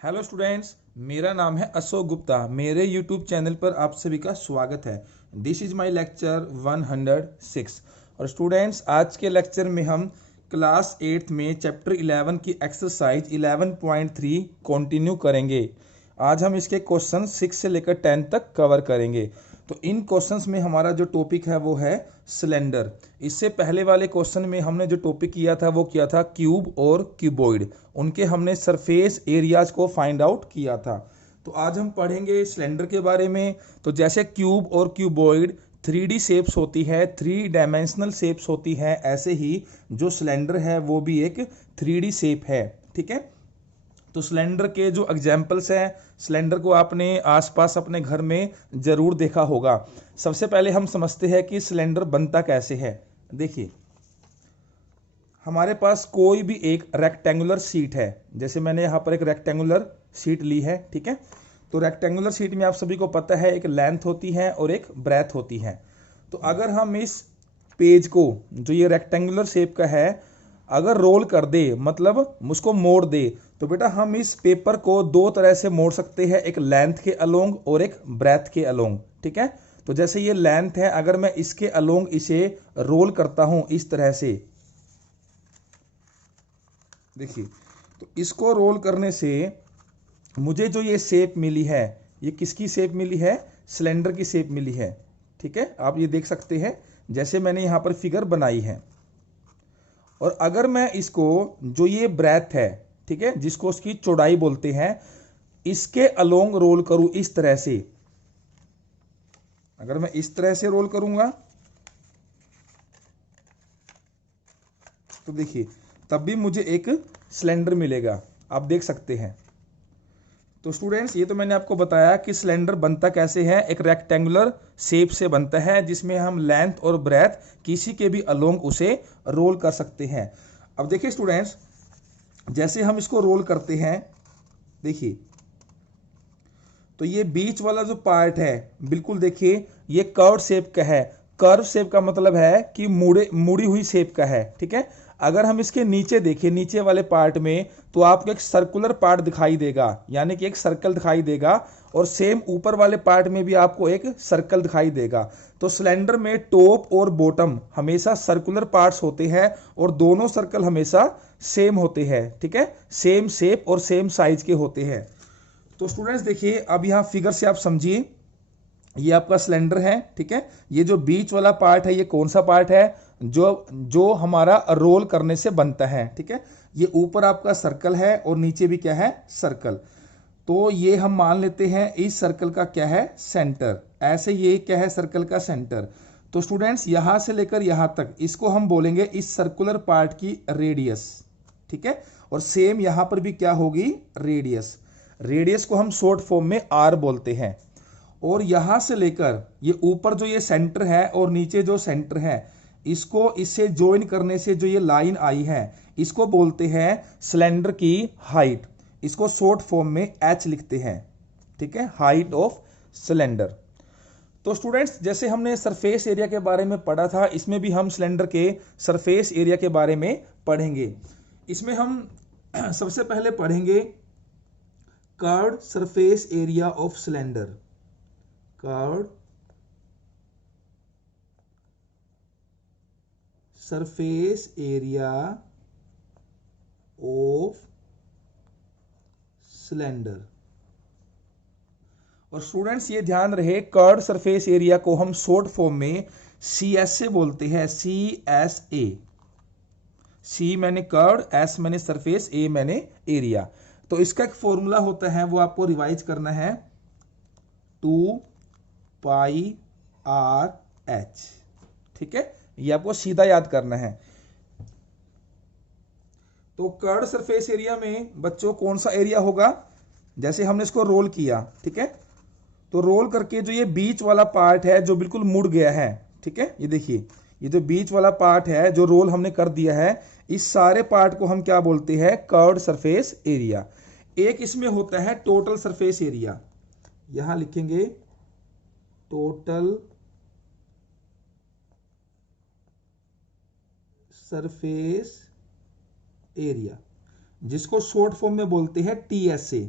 Hello students, मेरा नाम है अशोक गुप्ता। मेरे यूट्यूब चैनल पर आप सभी का स्वागत है। This is my lecture 106। और स्टूडेंट्स, आज के लेक्चर में हम क्लास 8 में चैप्टर 11 की एक्सरसाइज 11.3 कंटिन्यू करेंगे। आज हम इसके क्वेश्चन 6 से लेकर 10 तक कवर करेंगे। तो इन क्वेश्चंस में हमारा जो टॉपिक है वो है सिलेंडर। इससे पहले वाले क्वेश्चन में हमने जो टॉपिक किया था वो किया था क्यूब और क्यूबॉइड। उनके हमने सरफेस एरियाज को फाइंड आउट किया था। तो आज हम पढ़ेंगे सिलेंडर के बारे में। तो जैसे क्यूब और क्यूबॉइड 3D शेप्स होती है, 3 डायमेंशनल शेप्स होती है, ऐसे ही जो सिलेंडर है वो भी एक 3D शेप है। ठीक है। तो सिलेंडर के जो एग्जाम्पल्स हैं, सिलेंडर को आपने आसपास अपने घर में जरूर देखा होगा। सबसे पहले हम समझते हैं कि सिलेंडर बनता कैसे है। देखिए, हमारे पास कोई भी एक रेक्टेंगुलर शीट है। जैसे मैंने यहाँ पर एक रेक्टेंगुलर शीट ली है। ठीक है। तो रेक्टेंगुलर शीट में आप सभी को पता है एक लेंथ होती है और एक ब्रेथ होती है। तो अगर हम इस पेज को, जो ये रेक्टेंगुलर शेप का है, अगर रोल कर दे, मतलब उसको मोड़ दे, तो बेटा हम इस पेपर को दो तरह से मोड़ सकते हैं, एक लेंथ के अलोंग और एक ब्रेथ के अलोंग। ठीक है। तो जैसे ये लेंथ है, अगर मैं इसके अलोंग इसे रोल करता हूं इस तरह से, देखिए, तो इसको रोल करने से मुझे जो ये शेप मिली है, ये किसकी शेप मिली है? सिलेंडर की शेप मिली है। ठीक है। आप ये देख सकते हैं जैसे मैंने यहां पर फिगर बनाई है। और अगर मैं इसको, जो ये ब्रेथ है, ठीक है, जिसको उसकी चौड़ाई बोलते हैं, इसके अलोंग रोल करूं इस तरह से, अगर मैं इस तरह से रोल करूंगा तो देखिए तब भी मुझे एक सिलेंडर मिलेगा। आप देख सकते हैं। तो स्टूडेंट्स, ये तो मैंने आपको बताया कि सिलेंडर बनता कैसे है। एक रेक्टेंगुलर शेप से बनता है जिसमें हम लेंथ और ब्रेथ किसी के भी अलोंग उसे रोल कर सकते हैं। अब देखिए स्टूडेंट्स, जैसे हम इसको रोल करते हैं, देखिए, तो ये बीच वाला जो पार्ट है, बिल्कुल देखिए, ये कर्व शेप का है। कर्व शेप का मतलब है कि मुड़ी हुई शेप का है। ठीक है। अगर हम इसके नीचे देखें, नीचे वाले पार्ट में, तो आपको एक सर्कुलर पार्ट दिखाई देगा, यानी कि एक सर्कल दिखाई देगा। और सेम ऊपर वाले पार्ट में भी आपको एक सर्कल दिखाई देगा। तो सिलेंडर में टॉप और बॉटम हमेशा सर्कुलर पार्ट्स होते हैं और दोनों सर्कल हमेशा सेम होते हैं। ठीक है। सेम शेप और सेम साइज के होते हैं। तो स्टूडेंट्स देखिए, अब यहां फिगर से आप समझिए, ये आपका सिलेंडर है। ठीक है। ये जो बीच वाला पार्ट है, ये कौन सा पार्ट है? जो जो हमारा रोल करने से बनता है। ठीक है। ये ऊपर आपका सर्कल है और नीचे भी क्या है? सर्कल। तो ये हम मान लेते हैं इस सर्कल का क्या है? सेंटर। ऐसे ये क्या है? सर्कल का सेंटर। तो स्टूडेंट्स, यहां से लेकर यहां तक, इसको हम बोलेंगे इस सर्कुलर पार्ट की रेडियस। ठीक है। और सेम यहां पर भी क्या होगी? रेडियस। रेडियस को हम शॉर्ट फॉर्म में आर बोलते हैं। और यहां से लेकर ये ऊपर जो ये सेंटर है और नीचे जो सेंटर है, इसको इससे ज्वाइन करने से जो ये लाइन आई है, इसको बोलते हैं सिलेंडर की हाइट। इसको शॉर्ट फॉर्म में एच लिखते हैं। ठीक है। Height of cylinder. तो स्टूडेंट्स, जैसे हमने सरफेस एरिया के बारे में पढ़ा था, इसमें भी हम सिलेंडर के सरफेस एरिया के बारे में पढ़ेंगे। इसमें हम सबसे पहले पढ़ेंगे curved surface area of cylinder. Curved surface area of cylinder. और स्टूडेंट्स, ये ध्यान रहे, कर्व्ड सरफेस एरिया को हम शॉर्ट फॉर्म में सी एस से बोलते हैं। C S A. सी मैंने कर्व्ड, एस मैंने सरफेस, ए मैंने एरिया। तो इसका एक फॉर्मूला होता है, वो आपको रिवाइज करना है। 2πr/h। ठीक है। ये आपको सीधा याद करना है। तो कर्व्ड सरफेस एरिया में बच्चों कौन सा एरिया होगा? जैसे हमने इसको रोल किया, ठीक है, तो रोल करके जो ये बीच वाला पार्ट है जो बिल्कुल मुड़ गया है, ठीक है, ये देखिए, ये जो बीच वाला पार्ट है जो रोल हमने कर दिया है, इस सारे पार्ट को हम क्या बोलते हैं? Curved surface area. एक इसमें होता है टोटल सरफेस एरिया। यहां लिखेंगे टोटल सरफेस एरिया, जिसको शॉर्ट फॉर्म में बोलते हैं टीएसए।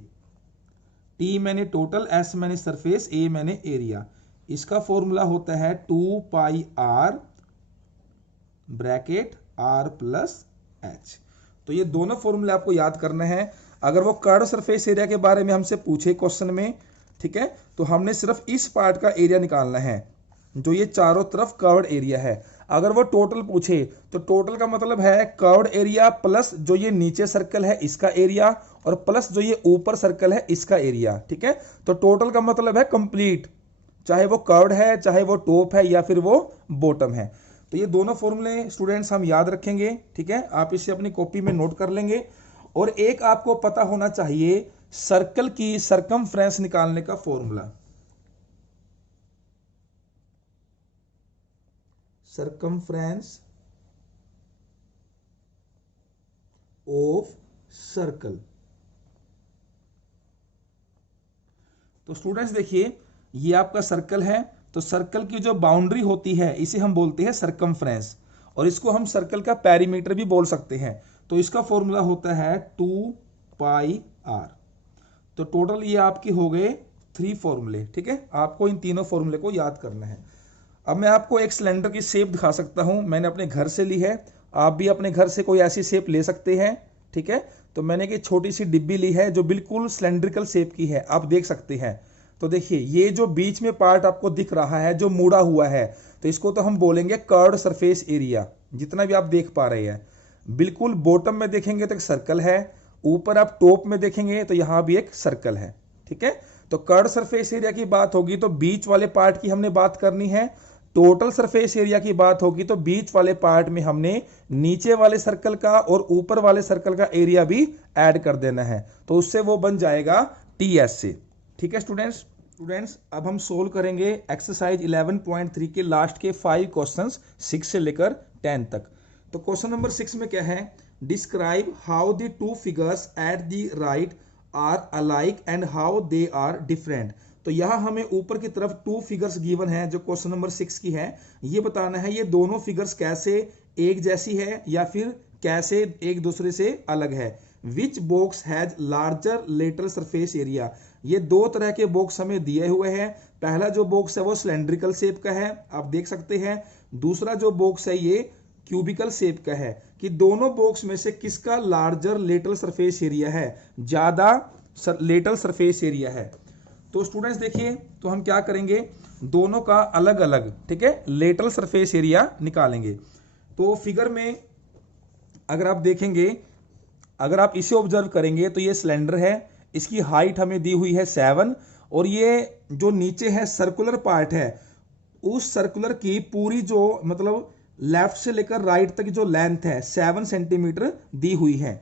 टी मैंने टोटल, एस मैंने सरफेस, ए मैंने एरिया। इसका फॉर्मूला होता है 2 pi r bracket r plus h. तो ये दोनों फॉर्मूले आपको याद करने हैं। अगर वो कर्व सरफेस एरिया के बारे में हमसे पूछे क्वेश्चन में, ठीक है, तो हमने सिर्फ इस पार्ट का एरिया निकालना है जो ये चारों तरफ कर्व्ड एरिया है। अगर वो टोटल पूछे तो टोटल का मतलब है कर्व्ड एरिया प्लस जो ये नीचे सर्कल है इसका एरिया और प्लस जो ये ऊपर सर्कल है इसका एरिया, ठीक है। तो टोटल का मतलब है कंप्लीट, चाहे वो कर्व्ड है, चाहे वो टॉप है या फिर वो बॉटम है। तो ये दोनों फॉर्मूले स्टूडेंट्स हम याद रखेंगे, ठीक है। आप इसे अपनी कॉपी में नोट कर लेंगे। और एक आपको पता होना चाहिए सर्कल की सरकमफ्रेंस निकालने का फॉर्मूला। Circumference of circle. तो स्टूडेंट्स देखिए, ये आपका सर्कल है, तो सर्कल की जो बाउंड्री होती है इसे हम बोलते हैं सरकमफ्रेंस, और इसको हम सर्कल का पेरीमीटर भी बोल सकते हैं। तो इसका फॉर्मूला होता है 2 पाई आर। तो टोटल ये आपके हो गए 3 फॉर्मूले, ठीक है। आपको इन तीनों फॉर्मूले को याद करना है। अब मैं आपको एक सिलेंडर की शेप दिखा सकता हूं, मैंने अपने घर से ली है, आप भी अपने घर से कोई ऐसी शेप ले सकते हैं, ठीक है। तो मैंने एक छोटी सी डिब्बी ली है जो बिल्कुल सिलेंड्रिकल शेप की है, आप देख सकते हैं। तो देखिए ये जो बीच में पार्ट आपको दिख रहा है जो मुड़ा हुआ है, तो इसको तो हम बोलेंगे कर्व्ड सरफेस एरिया। जितना भी आप देख पा रहे हैं, बिल्कुल बॉटम में देखेंगे तो एक सर्कल है, ऊपर आप टॉप में देखेंगे तो यहां भी एक सर्कल है, ठीक है। तो कर्व्ड सरफेस एरिया की बात होगी तो बीच वाले पार्ट की हमने बात करनी है। टोटल सरफेस एरिया की बात होगी तो बीच वाले पार्ट में हमने नीचे वाले सर्कल का और ऊपर वाले सर्कल का एरिया भी ऐड कर देना है, तो उससे वो बन जाएगा टीएस से, ठीक है स्टूडेंट्स। अब हम सोल्व करेंगे एक्सरसाइज 11.3 के लास्ट के 5 क्वेश्चंस 6 से लेकर 10 तक। तो क्वेश्चन नंबर 6 में क्या है, describe how the two figures at the right are alike and how they are different. तो यहां हमें ऊपर की तरफ 2 फिगर्स गिवन है जो क्वेश्चन नंबर 6 की है। ये बताना है ये दोनों फिगर्स कैसे एक जैसी है या फिर कैसे एक दूसरे से अलग है। Which box has larger lateral surface area. ये 2 तरह के बॉक्स हमें दिए हुए हैं। पहला जो बॉक्स है वो सिलेंड्रिकल शेप का है, आप देख सकते हैं। दूसरा जो बॉक्स है ये क्यूबिकल शेप का है, कि दोनों बॉक्स में से किसका लार्जर लेटरल सरफेस एरिया है, ज्यादा लेटरल सरफेस एरिया है। तो स्टूडेंट्स देखिए, तो हम क्या करेंगे, दोनों का अलग अलग, ठीक है, लेटरल सरफेस एरिया निकालेंगे। तो फिगर में अगर आप देखेंगे, अगर आप इसे ऑब्जर्व करेंगे तो ये सिलेंडर है, इसकी हाइट हमें दी हुई है 7, और ये जो नीचे है सर्कुलर पार्ट है, उस सर्कुलर की पूरी जो मतलब लेफ्ट से लेकर राइट तक जो लेंथ है 7 सेंटीमीटर दी हुई है।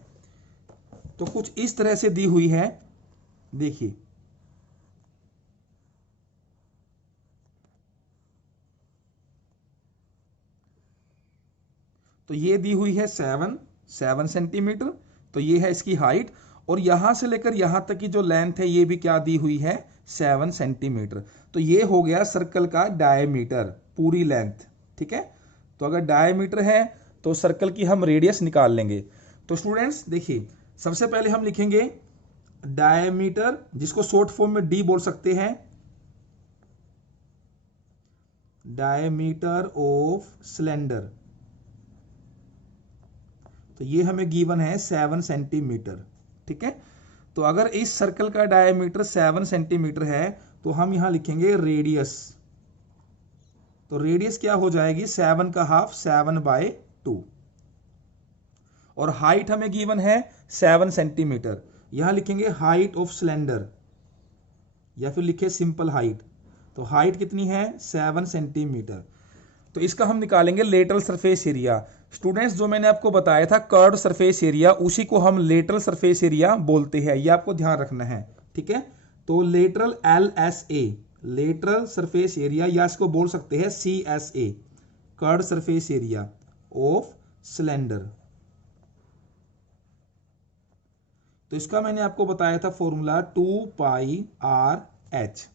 तो कुछ इस तरह से दी हुई है, देखिए। तो ये दी हुई है 7 सेंटीमीटर, तो ये है इसकी हाइट, और यहां से लेकर यहां तक की जो लेंथ है ये भी क्या दी हुई है 7 सेंटीमीटर। तो ये हो गया सर्कल का डायमीटर, पूरी लेंथ, ठीक है। तो अगर डायमीटर है तो सर्कल की हम रेडियस निकाल लेंगे। तो स्टूडेंट्स देखिए, सबसे पहले हम लिखेंगे डायमीटर, जिसको शॉर्ट फॉर्म में डी बोल सकते हैं, डायमीटर ऑफ सिलेंडर। तो ये हमें गिवन है 7 सेंटीमीटर, ठीक है। तो अगर इस सर्कल का डायमीटर 7 सेंटीमीटर है तो हम यहां लिखेंगे रेडियस। तो रेडियस क्या हो जाएगी, 7 का हाफ 7/2, और हाइट हमें गिवन है 7 सेंटीमीटर। यहां लिखेंगे हाइट ऑफ सिलेंडर, या फिर लिखे सिंपल हाइट। तो हाइट कितनी है 7 सेंटीमीटर। तो इसका हम निकालेंगे लेटरल सरफेस एरिया। स्टूडेंट्स जो मैंने आपको बताया था कर्व्ड सरफेस एरिया, उसी को हम लेटरल सरफेस एरिया बोलते हैं, ये आपको ध्यान रखना है, ठीक है। तो lateral LSA, lateral surface area, या इसको बोल सकते हैं CSA, curved surface area of cylinder. तो इसका मैंने आपको बताया था फॉर्मूला 2 पाई RH।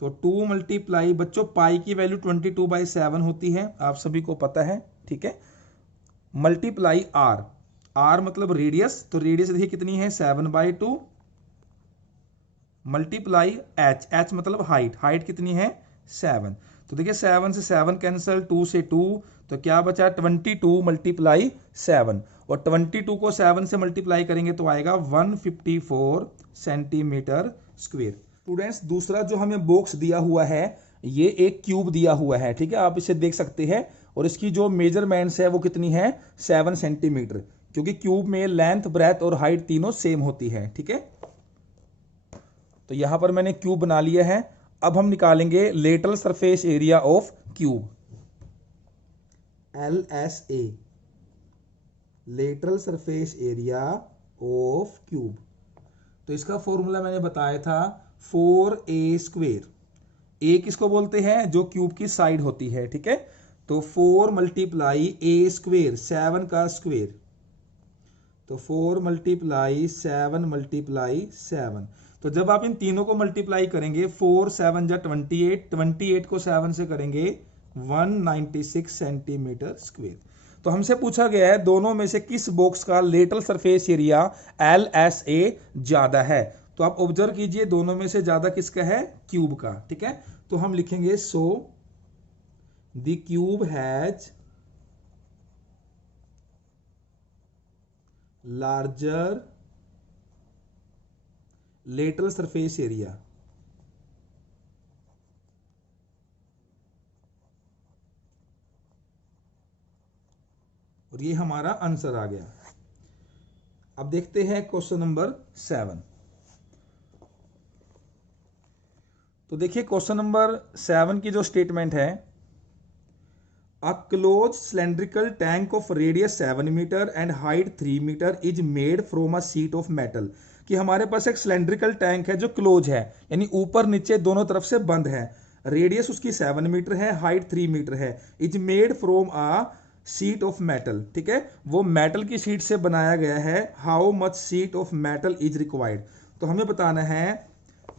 तो 2 मल्टीप्लाई, बच्चों पाई की वैल्यू 22/7 होती है, आप सभी को पता है, ठीक है। मल्टीप्लाई R मतलब रेडियस, तो रेडियस देखिए कितनी है 7/2, मल्टीप्लाई एच, एच मतलब हाइट, हाइट कितनी है 7। तो देखिए 7 से 7 कैंसिल, 2 से 2, तो क्या बचा 22 मल्टीप्लाई 7, और 22 को 7 से मल्टीप्लाई करेंगे तो आएगा 154 सेंटीमीटर स्क्वेयर। स्टूडेंट्स दूसरा जो हमें बॉक्स दिया हुआ है ये एक क्यूब दिया हुआ है, ठीक है, आप इसे देख सकते हैं, और इसकी जो मेजरमेंट्स है वो कितनी है 7 सेंटीमीटर, क्योंकि क्यूब में लेंथ ब्रेथ और हाइट तीनों सेम होती है, ठीक है। तो यहां पर मैंने क्यूब बना लिया है। अब हम निकालेंगे lateral surface area of cube, LSA, lateral surface area of cube. तो इसका फॉर्मूला मैंने बताया था 4a²। ए किसको बोलते हैं, जो क्यूब की साइड होती है, ठीक है। तो 4 मल्टीप्लाई a², 7 का स्क्वेयर, तो 4 मल्टीप्लाई 7 मल्टीप्लाई 7। तो जब आप इन तीनों को मल्टीप्लाई करेंगे 4 7 जा 28, 28 को 7 से करेंगे 196 सेंटीमीटर स्क्वेयर। तो हमसे पूछा गया है दोनों में से किस बॉक्स का लेटरल सरफेस एरिया LSA ज्यादा है। तो आप ऑब्जर्व कीजिए दोनों में से ज्यादा किसका है, क्यूब का, ठीक है। तो हम लिखेंगे so the cube has larger lateral surface area. और ये हमारा आंसर आ गया। अब देखते हैं क्वेश्चन नंबर 7। तो देखिए क्वेश्चन नंबर 7 की जो स्टेटमेंट है, a close cylindrical tank of radius 7 metre and height 3 metre is made from a sheet of metal. कि हमारे पास एक सिलेंड्रिकल टैंक है जो क्लोज है, यानी ऊपर नीचे दोनों तरफ से बंद है, रेडियस उसकी 7 मीटर है, हाइट 3 मीटर है, is made from a sheet of metal, ठीक है, वो मेटल की शीट से बनाया गया है। How much sheet of metal is required. तो हमें बताना है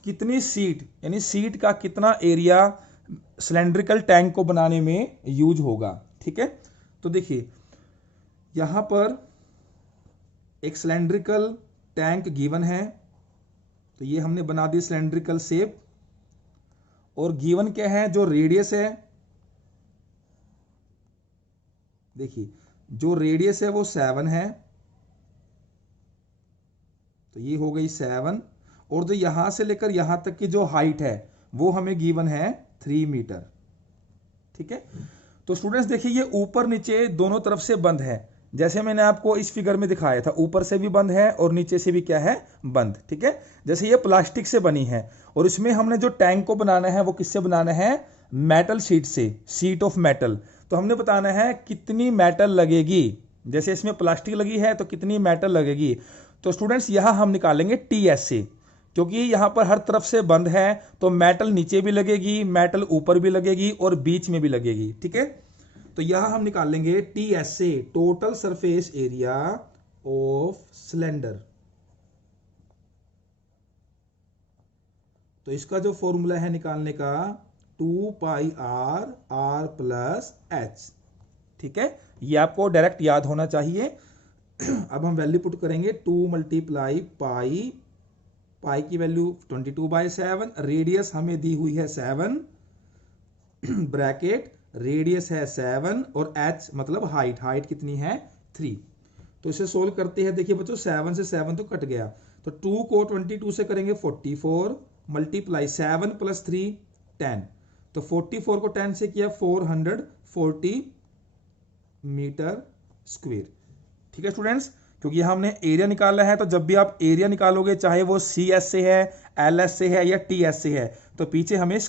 कितनी शीट, यानी शीट का कितना एरिया सिलेंड्रिकल टैंक को बनाने में यूज होगा, ठीक है। तो देखिए यहां पर एक सिलेंड्रिकल टैंक गिवन है, तो ये हमने बना दी सिलेंड्रिकल शेप, और गिवन क्या है, जो रेडियस है, देखिए जो रेडियस है वो 7 है, तो ये हो गई 7, और जो यहां से लेकर यहां तक की जो हाइट है वो हमें गिवन है 3 मीटर, ठीक है। तो स्टूडेंट्स देखिए ये ऊपर नीचे दोनों तरफ से बंद है, जैसे मैंने आपको इस फिगर में दिखाया था, ऊपर से भी बंद है और नीचे से भी क्या है, बंद, ठीक है। जैसे ये प्लास्टिक से बनी है, और इसमें हमने जो टैंक को बनाना है वो किससे बनाना है, मेटल शीट से, शीट ऑफ मेटल। तो हमने बताना है कितनी मेटल लगेगी, जैसे इसमें प्लास्टिक लगी है तो कितनी मेटल लगेगी। तो स्टूडेंट्स यहां हम निकालेंगे TSA, क्योंकि यहां पर हर तरफ से बंद है, तो मेटल नीचे भी लगेगी, मेटल ऊपर भी लगेगी और बीच में भी लगेगी, ठीक है। तो यहां हम निकालेंगे TSA, total surface area of cylinder. तो इसका जो फॉर्मूला है निकालने का 2 पाई r r प्लस h, ठीक है, ये आपको डायरेक्ट याद होना चाहिए। अब हम वैल्यू पुट करेंगे 2 मल्टीप्लाई पाई, पाई की वैल्यू 22/7, रेडियस हमें दी हुई है 7, ब्रैकेट रेडियस है 7 और h मतलब हाइट, हाइट कितनी है 3। तो इसे सोल्व करते हैं, देखिए बच्चों 7 से 7 तो कट गया, तो 2 को 22 से करेंगे 44, मल्टीप्लाई 7 प्लस 3 10, तो 44 को 10 से किया 440 मीटर स्क्वायर, ठीक है स्टूडेंट्स। क्योंकि यहां हमने एरिया निकाला है, तो जब भी आप एरिया निकालोगे चाहे वो CS से है, LS से है या TS से है, तो पीछे हमें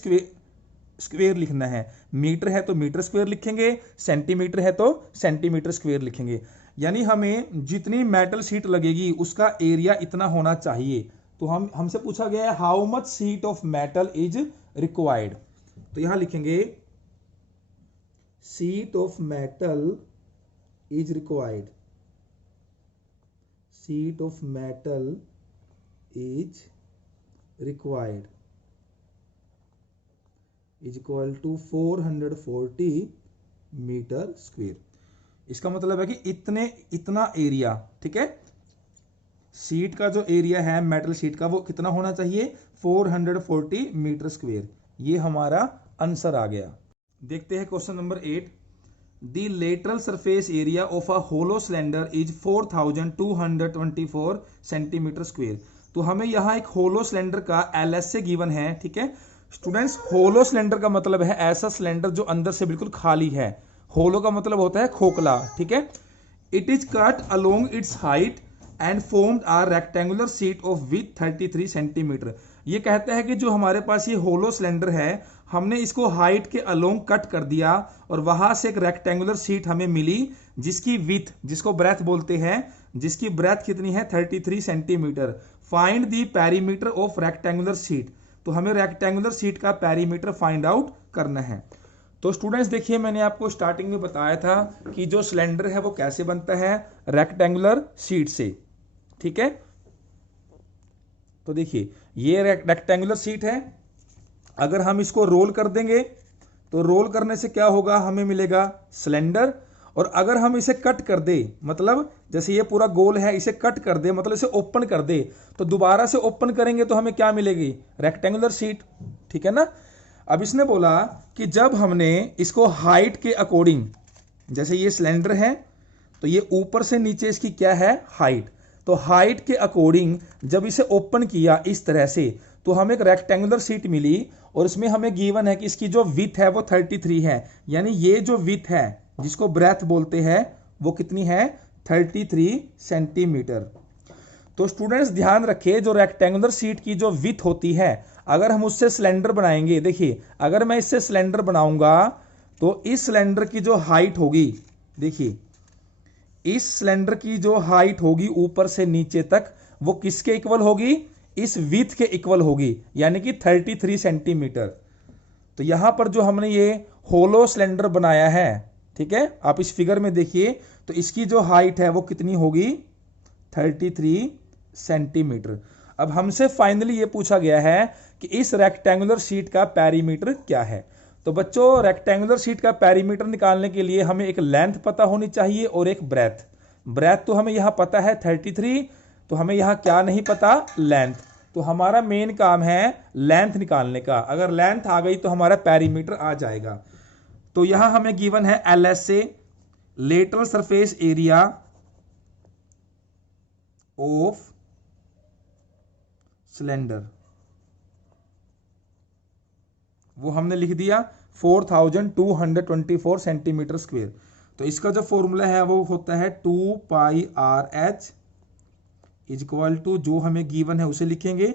स्क्वेयर लिखना है। मीटर है तो मीटर स्क्वेयर लिखेंगे, सेंटीमीटर है तो सेंटीमीटर स्क्वेयर लिखेंगे, यानी हमें जितनी मेटल शीट लगेगी उसका एरिया इतना होना चाहिए। तो हमसे पूछा गया है how much sheet of metal is required, तो यहां लिखेंगे sheet of metal is required, sheet of metal is required is equal to 440 metre square. इसका मतलब है कि इतना एरिया, ठीक है, शीट का जो एरिया है मेटल शीट का वो कितना होना चाहिए 440 मीटर स्क्वायर। ये हमारा आंसर आ गया। देखते हैं question number 8। The lateral surface area of a hollow cylinder is 4224 centimetre square. तो हमें यहाँ एक होलो सिलेंडर का एलएस से गिवन है। ठीक है स्टूडेंट्स, होलो सिलेंडर का मतलब है ऐसा सिलेंडर जो अंदर से बिल्कुल खाली है। होलो का मतलब होता है खोखला। ठीक है, it is cut along its height and formed a rectangular sheet of with 33 centimetre. ये कहता है कि जो हमारे पास ये होलो सिलेंडर है, हमने इसको हाइट के अलोंग कट कर दिया और वहां से एक रेक्टेंगुलर शीट हमें मिली जिसकी विथ, जिसको ब्रेथ बोलते हैं, जिसकी ब्रेथ कितनी है 33 centimetre. Find the perimeter of rectangular sheet. तो हमें रेक्टेंगुलर शीट का पेरीमीटर फाइंड आउट करना है। तो स्टूडेंट्स देखिए, मैंने आपको स्टार्टिंग में बताया था कि जो सिलेंडर है वो कैसे बनता है, रेक्टेंगुलर शीट से। ठीक है, तो देखिए ये रेक्टेंगुलर शीट है। अगर हम इसको रोल कर देंगे तो रोल करने से क्या होगा, हमें मिलेगा सिलेंडर। और अगर हम इसे कट कर दे, मतलब जैसे ये पूरा गोल है, इसे कट कर दे मतलब इसे ओपन कर दे, तो दोबारा से ओपन करेंगे तो हमें क्या मिलेगी, रेक्टेंगुलर शीट। ठीक है ना। अब इसने बोला कि जब हमने इसको हाइट के अकॉर्डिंग, जैसे ये सिलेंडर है तो ये ऊपर से नीचे इसकी क्या है, हाइट। तो हाइट के अकॉर्डिंग जब इसे ओपन किया इस तरह से, तो हमें एक रेक्टेंगुलर शीट मिली और इसमें हमें गिवन है कि इसकी जो विथ है वो 33 है। यानी ये जो विथ है जिसको ब्रेथ बोलते हैं वो कितनी है, 33 सेंटीमीटर। तो स्टूडेंट्स ध्यान रखिए, जो रेक्टेंगुलर शीट की जो विथ होती है, अगर हम उससे सिलेंडर बनाएंगे, देखिए अगर मैं इससे सिलेंडर बनाऊंगा तो इस सिलेंडर की जो हाइट होगी, देखिए इस सिलेंडर की जो हाइट होगी ऊपर से नीचे तक, वो किसके इक्वल होगी, इस विथ के इक्वल होगी, यानी कि 33 सेंटीमीटर। तो यहां पर जो हमने ये होलो सिलेंडर बनाया है, ठीक है, आप इस फिगर में देखिए तो इसकी जो हाइट है वो कितनी होगी, 33 सेंटीमीटर। अब हमसे फाइनली ये पूछा गया है कि इस रेक्टेंगुलर शीट का पेरीमीटर क्या है। तो बच्चों, रेक्टेंगुलर शीट का पेरीमीटर निकालने के लिए हमें एक लेंथ पता होनी चाहिए और एक ब्रेथ। ब्रेथ तो हमें यहां पता है 33, तो हमें यहां क्या नहीं पता, लेंथ। तो हमारा मेन काम है लेंथ निकालने का। अगर लेंथ आ गई तो हमारा पेरीमीटर आ जाएगा। तो यहां हमें गिवन है एलएस से, lateral surface area of cylinder, वो हमने लिख दिया 4224 सेंटीमीटर स्क्वायर। तो इसका जो फॉर्मूला है वो होता है 2πRH इज इक्वल टू, जो हमें गिवन है उसे लिखेंगे।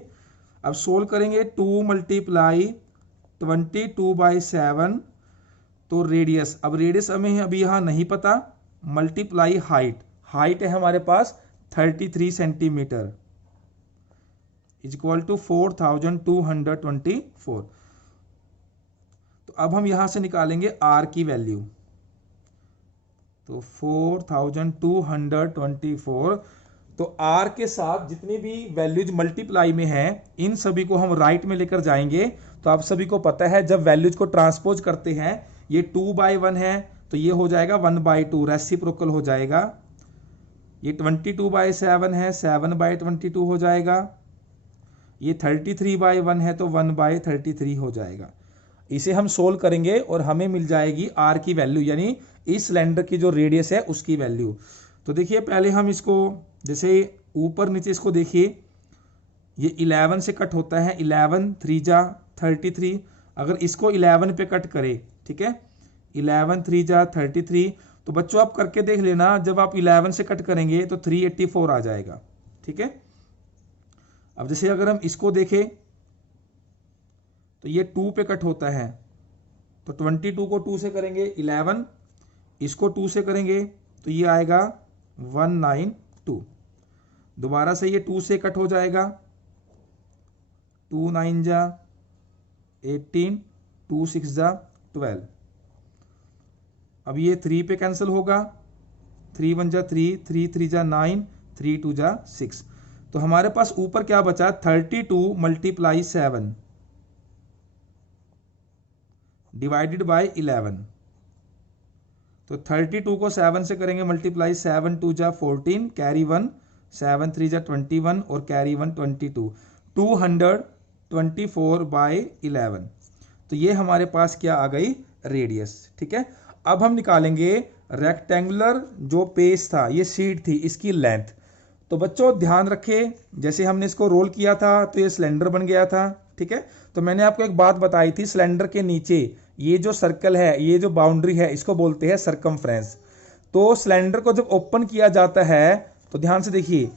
अब सोल्व करेंगे, 2 मल्टीप्लाई 22/7, तो रेडियस, अब रेडियस हमें अभी यहाँ नहीं पता, मल्टीप्लाई हाइट, हाइट है हमारे पास 33 सेंटीमीटर इज इक्वल टू 4224। तो अब हम यहां से निकालेंगे आर की वैल्यू। तो 4224, तो आर के साथ जितनी भी वैल्यूज मल्टीप्लाई में है इन सभी को हम राइट में लेकर जाएंगे। तो आप सभी को पता है जब वैल्यूज को ट्रांसपोज करते हैं, ये 2/1 है तो ये हो जाएगा 1/2, रेसिप्रोकल हो जाएगा। ये 22/7 है, 7/22 हो जाएगा। ये 33/1 है तो 1/33 हो जाएगा। इसे हम सोल्व करेंगे और हमें मिल जाएगी आर की वैल्यू, यानी इस सिलेंडर की जो रेडियस है उसकी वैल्यू। तो देखिए पहले हम इसको, जैसे ऊपर नीचे इसको देखिए, ये 11 से कट होता है, 11 3 जा 33। अगर इसको 11 पे कट करें, ठीक है, 11 3 जा 33, तो बच्चों आप करके देख लेना, जब आप 11 से कट करेंगे तो 384 आ जाएगा। ठीक है, अब जैसे अगर हम इसको देखें तो ये 2 पे कट होता है, तो 22 को 2 से करेंगे 11, इसको 2 से करेंगे तो ये आएगा 192। दोबारा से ये 2 से कट हो जाएगा, 2 9 जा 18, 2 6 जा 12। अब ये 3 पे कैंसिल होगा, 3 1 जा 3, 3 3 जा 9, 3 2 जा 6। तो हमारे पास ऊपर क्या बचा, 32 मल्टीप्लाई 7 डिवाइडेड बाय 11। तो 32 को 7 से करेंगे मल्टीप्लाई, 7 2 जा 14, कैरी 1, 7 3 जा 21 और कैरी 1 22। 200 24/11। तो ये हमारे पास क्या आ गई, रेडियस। ठीक है, अब हम निकालेंगे रेक्टेंगुलर जो पेज था, ये शीट थी, इसकी लेंथ। तो बच्चों ध्यान रखें, जैसे हमने इसको रोल किया था तो ये सिलेंडर बन गया था। ठीक है, तो मैंने आपको एक बात बताई थी, सिलेंडर के नीचे ये जो सर्कल है, ये जो बाउंड्री है, इसको बोलते हैं सरकमफ्रेंस। तो सिलेंडर को जब ओपन किया जाता है तो ध्यान से देखिए,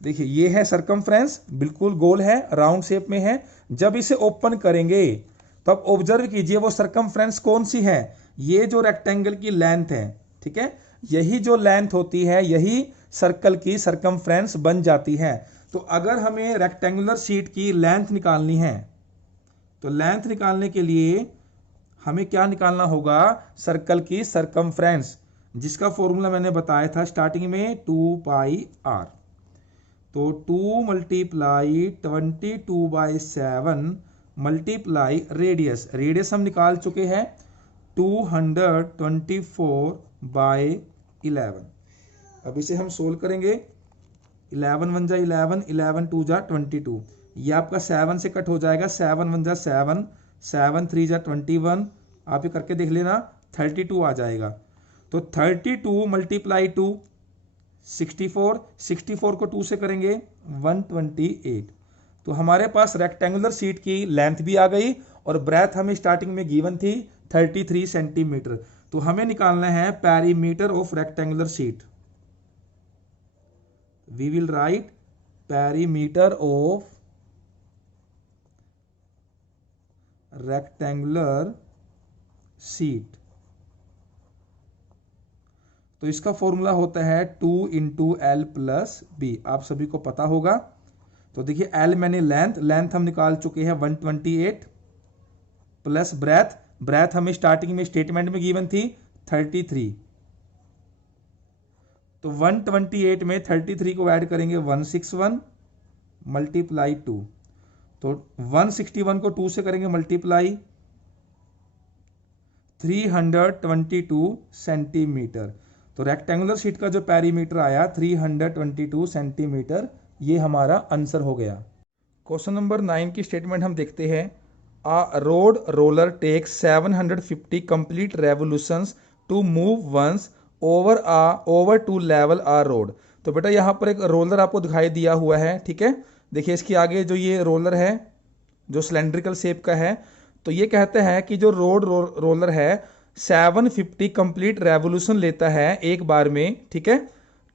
देखिए ये है सरकमफ्रेंस, बिल्कुल गोल है, राउंड शेप में है। जब इसे ओपन करेंगे तब ऑब्जर्व कीजिए वो सरकमफ्रेंस कौन सी है, ये जो रेक्टेंगल की लेंथ है। ठीक है, यही जो लेंथ होती है, यही सर्कल की सरकमफ्रेंस बन जाती है। तो अगर हमें रेक्टेंगुलर शीट की लेंथ निकालनी है तो लेंथ निकालने के लिए हमें क्या निकालना होगा, सर्कल की सरकमफ्रेंस, जिसका फॉर्मूला मैंने बताया था स्टार्टिंग में, 2πr। तो 2 मल्टीप्लाई 22/7 मल्टीप्लाई रेडियस, रेडियस हम निकाल चुके हैं 224/11। अब इसे हम सोल्व करेंगे, 11 1 जा 11, 11 2 जा 22, ये आपका 7 से कट हो जाएगा, 7 1 जा 7, 7 3 जा 21, आप ये करके देख लेना, 32 आ जाएगा। तो 32 मल्टीप्लाई 2 64, 64 को 2 से करेंगे 128। तो हमारे पास रेक्टेंगुलर शीट की लेंथ भी आ गई और ब्रेथ हमें स्टार्टिंग में गिवन थी 33 सेंटीमीटर। तो हमें निकालना है perimeter of rectangular sheet. We will write perimeter of rectangular sheet. तो इसका फॉर्मूला होता है 2 × L + B, आप सभी को पता होगा। तो देखिए L मैंने लेंथ हम निकाल चुके हैं 128 प्लस ब्रेथ हमें स्टार्टिंग में स्टेटमेंट में गिवन थी 33। तो 128 में 33 को ऐड करेंगे 161 मल्टीप्लाई 2। तो 161 को 2 से करेंगे मल्टीप्लाई, 322 सेंटीमीटर। तो रेक्टेंगुलर शीट का जो पेरीमीटर आया 322 सेंटीमीटर, ये हमारा आंसर हो गया। क्वेश्चन नंबर 9 की स्टेटमेंट हम देखते हैं। A road roller takes 750 complete revolutions to move once over to level a road. तो बेटा यहाँ पर एक रोलर आपको दिखाई दिया हुआ है। ठीक है, देखिए इसके आगे जो ये रोलर है जो सिलेंड्रिकल शेप का है, तो ये कहते हैं कि जो रोलर है 750 कंप्लीट रेवोल्यूशन लेता है एक बार में। ठीक है,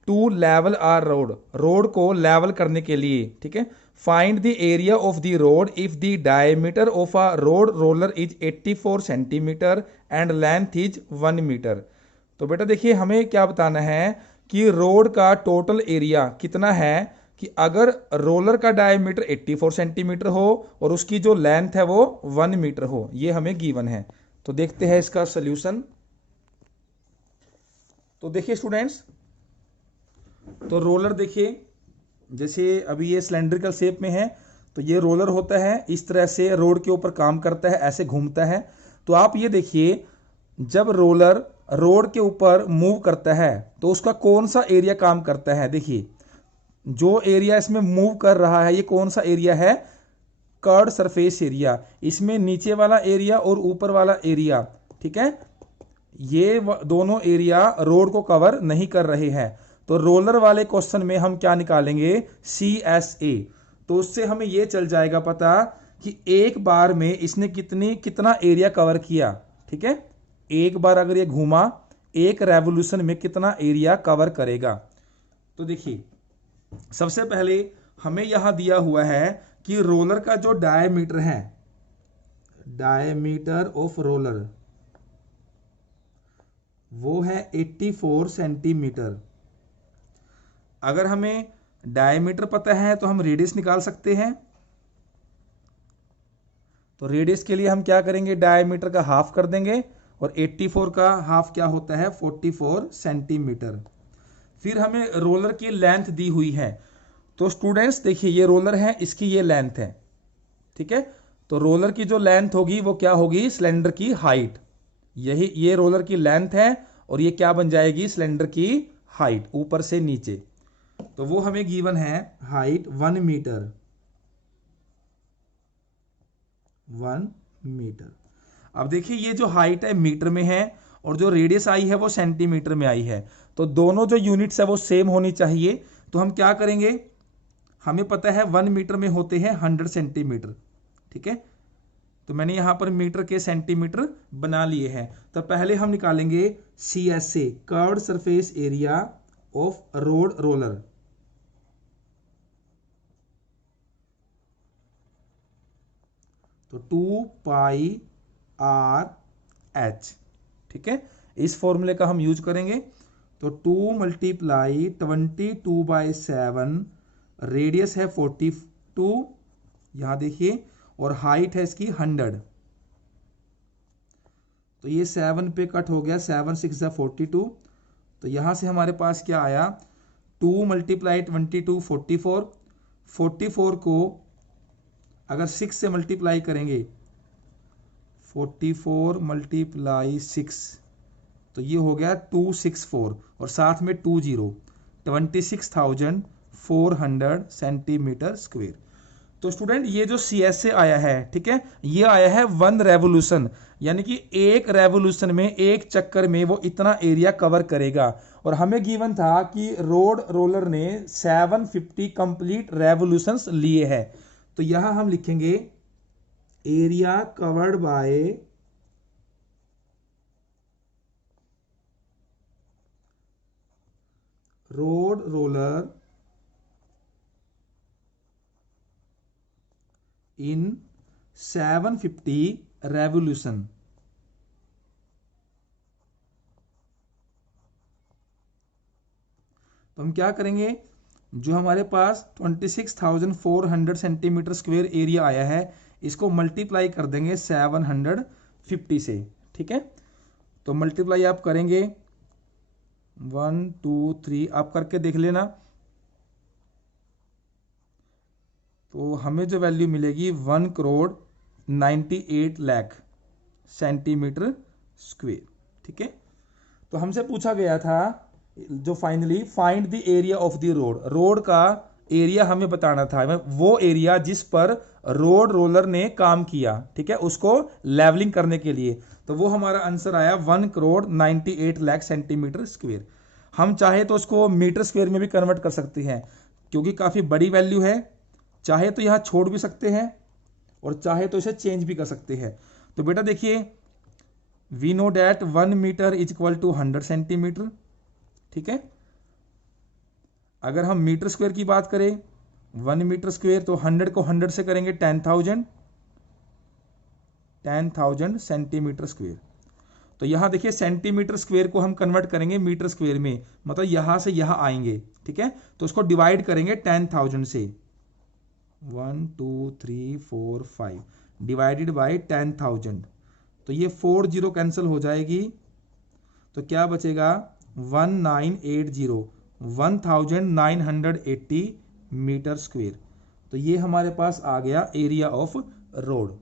टू लेवल आर रोड को लेवल करने के लिए। ठीक है, find the area of the road if the diameter of a road roller is 84 centimetre and length is 1 metre. तो बेटा देखिए हमें क्या बताना है कि रोड का टोटल एरिया कितना है, कि अगर रोलर का डायमीटर 84 सेंटीमीटर हो और उसकी जो लेंथ है वो 1 मीटर हो, ये हमें गिवन है। तो देखते हैं इसका सॉल्यूशन। तो देखिए स्टूडेंट्स, तो रोलर देखिए जैसे अभी ये सिलेंड्रिकल शेप में है, तो ये रोलर होता है, इस तरह से रोड के ऊपर काम करता है, ऐसे घूमता है। तो आप ये देखिए जब रोलर रोड के ऊपर मूव करता है तो उसका कौन सा एरिया काम करता है। देखिए जो एरिया इसमें मूव कर रहा है ये कौन सा एरिया है, कर्ड सरफेस एरिया। इसमें नीचे वाला एरिया और ऊपर वाला एरिया, ठीक है, ये दोनों एरिया रोड को कवर नहीं कर रहे हैं। तो रोलर वाले क्वेश्चन में हम क्या निकालेंगे, CSA। तो उससे हमें ये चल जाएगा पता कि एक बार में इसने कितना एरिया कवर किया। ठीक है, एक बार अगर ये घूमा एक रेवोल्यूशन में कितना एरिया कवर करेगा। तो देखिए सबसे पहले हमें यहां दिया हुआ है कि रोलर का जो डायमीटर है, डायमीटर ऑफ रोलर वो है 84 सेंटीमीटर। अगर हमें डायमीटर पता है तो हम रेडियस निकाल सकते हैं। तो रेडियस के लिए हम क्या करेंगे, डायमीटर का हाफ कर देंगे और 84 का हाफ क्या होता है, 44 सेंटीमीटर। फिर हमें रोलर की लेंथ दी हुई है। तो स्टूडेंट्स देखिए ये रोलर है, इसकी ये लेंथ है। ठीक है, तो रोलर की जो लेंथ होगी वो क्या होगी, सिलेंडर की हाइट। यही ये रोलर की लेंथ है और ये क्या बन जाएगी, सिलेंडर की हाइट ऊपर से नीचे। तो वो हमें गिवन है हाइट 1 मीटर। 1 मीटर। अब देखिए ये जो हाइट है मीटर में है और जो रेडियस आई है वो सेंटीमीटर में आई है, तो दोनों जो यूनिट्स है वो सेम होनी चाहिए। तो हम क्या करेंगे, हमें पता है 1 मीटर में होते हैं 100 सेंटीमीटर, ठीक है। तो मैंने यहां पर मीटर के सेंटीमीटर बना लिए हैं। तो पहले हम निकालेंगे CSA, curved surface area of road roller. तो 2 पाई RH, ठीक है, इस फॉर्मूले का हम यूज करेंगे। तो 2 मल्टीप्लाई 22/7, रेडियस है 42, यहां देखिए, और हाइट है इसकी 100। तो ये 7 पे कट हो गया, 7 6 42। तो यहां से हमारे पास क्या आया, 2 मल्टीप्लाई 22 44, 44 को अगर 6 से मल्टीप्लाई करेंगे, 44 मल्टीप्लाई 6, तो ये हो गया 264 और साथ में 20, 26,400 सेंटीमीटर स्क्वायर। तो स्टूडेंट ये जो CSA आया है, ठीक है, ये आया है 1 रेवोल्यूशन, यानी कि एक रेवोल्यूशन में, एक चक्कर में वो इतना एरिया कवर करेगा। और हमें गिवन था कि रोड रोलर ने 750 कंप्लीट रेवोल्यूशंस लिए हैं। तो यहां हम लिखेंगे area covered by road roller in 750 revolution. तो हम क्या करेंगे, जो हमारे पास 26,400 सेंटीमीटर स्क्वायर एरिया आया है, इसको मल्टीप्लाई कर देंगे 750 से, ठीक है। तो मल्टीप्लाई आप करेंगे 1 2 3, आप करके देख लेना। तो हमें जो वैल्यू मिलेगी 1,98,00,000 सेंटीमीटर स्क्वायर, ठीक है। तो हमसे पूछा गया था जो finally find the area of the road, road का एरिया हमें बताना था, वो एरिया जिस पर रोड रोलर ने काम किया, ठीक है, उसको लेवलिंग करने के लिए। तो वो हमारा आंसर आया 1,98,00,000 सेंटीमीटर स्क्वायर। हम चाहे तो उसको मीटर स्क्वायर में भी कन्वर्ट कर सकते हैं, क्योंकि काफी बड़ी वैल्यू है। चाहे तो यहां छोड़ भी सकते हैं और चाहे तो इसे चेंज भी कर सकते हैं। तो बेटा देखिए, we know that 1 metre is equal to 100 centimetre, ठीक है। अगर हम मीटर स्क्वायर की बात करें, 1 मीटर स्क्वायर, तो 100 को 100 से करेंगे 10,000 सेंटीमीटर स्क्वायर। तो यहां देखिए सेंटीमीटर स्क्वायर को हम कन्वर्ट करेंगे मीटर स्क्वायर में, मतलब यहां से यहां आएंगे, ठीक है। तो उसको डिवाइड करेंगे 10,000 से, 1 2 3 4 5 डिवाइडेड बाय 10,000। तो ये 4 0 कैंसिल हो जाएगी, तो क्या बचेगा 1980 मीटर स्क्वायर। तो ये हमारे पास आ गया एरिया ऑफ रोड।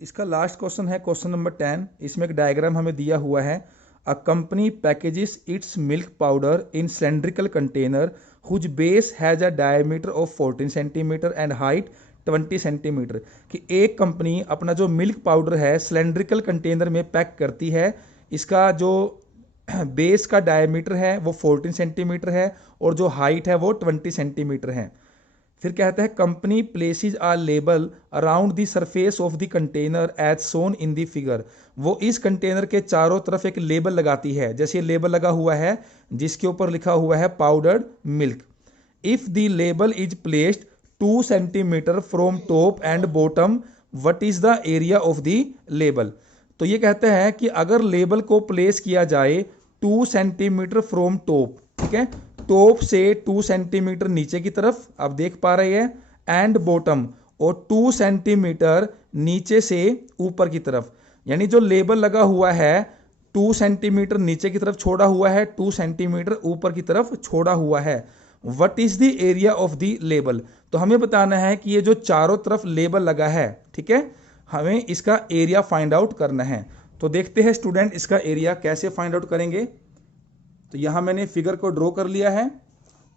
इसका लास्ट क्वेश्चन है क्वेश्चन नंबर 10। इसमें एक डायग्राम हमें दिया हुआ है। A company packages its milk powder in cylindrical container whose base has a diameter of 14 centimetre and height 20 centimetre. कि एक कंपनी अपना जो मिल्क पाउडर है सिलेंड्रिकल कंटेनर में पैक करती है, इसका जो बेस का डायमीटर है वो 14 सेंटीमीटर है और जो हाइट है वो 20 सेंटीमीटर है। फिर कहता है company places a label around the surface of the container as shown in the figure. वो इस कंटेनर के चारों तरफ एक लेबल लगाती है, जैसे ये लेबल लगा हुआ है जिसके ऊपर लिखा हुआ है powdered milk. If the label is placed 2 centimetre from top and bottom, what is the area of the label. तो ये कहते हैं कि अगर लेबल को प्लेस किया जाए 2 सेंटीमीटर फ्रॉम टॉप, ठीक है, टॉप से 2 सेंटीमीटर नीचे की तरफ, आप देख पा रहे हैं, एंड बॉटम, और 2 सेंटीमीटर नीचे से ऊपर की तरफ, यानी जो लेबल लगा हुआ है 2 सेंटीमीटर नीचे की तरफ छोड़ा हुआ है, 2 सेंटीमीटर ऊपर की तरफ छोड़ा हुआ है। What is the area of the label. तो हमें बताना है कि ये जो चारों तरफ लेबल लगा है, ठीक है, हमें इसका एरिया फाइंड आउट करना है। तो देखते हैं स्टूडेंट इसका एरिया कैसे फाइंड आउट करेंगे। तो यहां मैंने फिगर को ड्रॉ कर लिया है।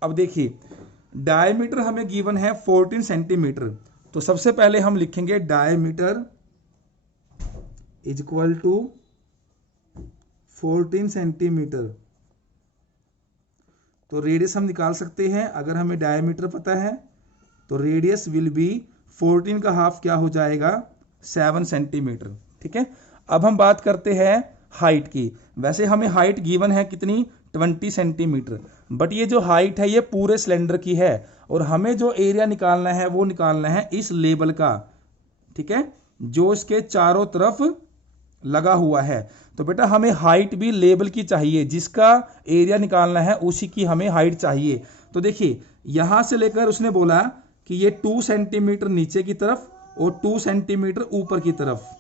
अब देखिए डायमीटर हमें गिवन है 14 सेंटीमीटर, तो सबसे पहले हम लिखेंगे diameter is equal to 14 centimetre. तो रेडियस हम निकाल सकते हैं, अगर हमें डायमीटर पता है तो रेडियस विल बी 14 का हाफ क्या हो जाएगा 7 सेंटीमीटर। ठीक है, अब हम बात करते हैं हाइट की। वैसे हमें हाइट गिवन है कितनी 20 सेंटीमीटर, बट ये जो हाइट है ये पूरे सिलेंडर की है और हमें जो एरिया निकालना है वो निकालना है इस लेबल का। ठीक है, जो इसके चारों तरफ लगा हुआ है। तो बेटा हमें हाइट भी लेबल की चाहिए, जिसका एरिया निकालना है उसी की हमें हाइट चाहिए। तो देखिए यहां से लेकर उसने बोला कि ये 2 सेंटीमीटर नीचे की तरफ और 2 सेंटीमीटर ऊपर की तरफ।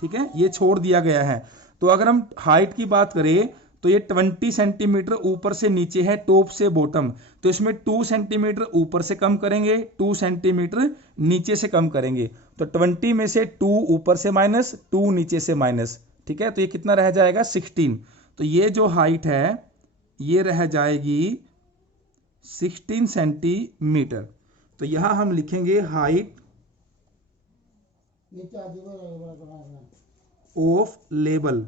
ठीक है, ये छोड़ दिया गया है। तो अगर हम हाइट की बात करें तो ये 20 सेंटीमीटर ऊपर से नीचे है, टॉप से बॉटम। तो इसमें 2 सेंटीमीटर ऊपर से कम करेंगे, 2 सेंटीमीटर नीचे से कम करेंगे। तो 20 में से 2 ऊपर से माइनस, 2 नीचे से माइनस। ठीक है, तो ये कितना रह जाएगा 16। तो ये जो हाइट है ये रह जाएगी 16 सेंटीमीटर। तो यहां हम लिखेंगे हाइट ऑफ लेबल।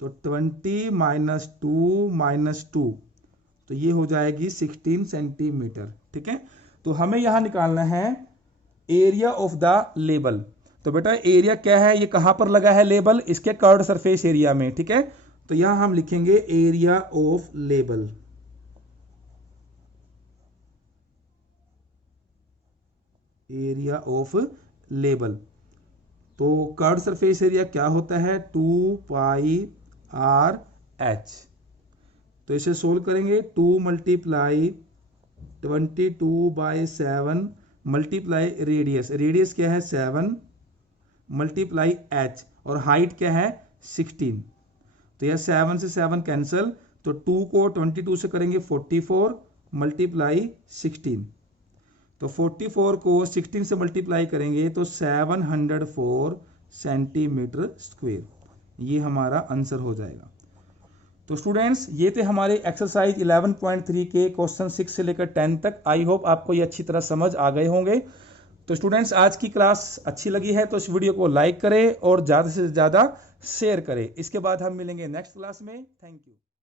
तो 20 माइनस 2 माइनस 2, तो ये हो जाएगी 16 सेंटीमीटर। ठीक है, तो हमें यहां निकालना है एरिया ऑफ द लेबल। तो बेटा एरिया क्या है, ये कहां पर लगा है लेबल, इसके कर्व्ड सरफेस एरिया में। ठीक है, तो यहां हम लिखेंगे area of label. Area of label, तो कर्व्ड सरफेस एरिया क्या होता है 2 पाई आर एच। तो इसे सोल्व करेंगे, 2 मल्टीप्लाई 22/7 मल्टीप्लाई रेडियस, रेडियस क्या है 7 मल्टीप्लाई एच और हाइट क्या है 16। तो यह 7 से 7 कैंसिल, तो 2 को 22 से करेंगे 44 मल्टीप्लाई 16। तो 44 को 16 से मल्टीप्लाई करेंगे तो 704 सेंटीमीटर स्क्वायर, ये हमारा आंसर हो जाएगा। तो स्टूडेंट्स ये थे हमारे एक्सरसाइज 11.3 के क्वेश्चन 6 से लेकर 10 तक। आई होप आपको ये अच्छी तरह समझ आ गए होंगे। तो स्टूडेंट्स आज की क्लास अच्छी लगी है तो इस वीडियो को लाइक करें और ज़्यादा से ज़्यादा शेयर करें। इसके बाद हम मिलेंगे नेक्स्ट क्लास में। Thank you.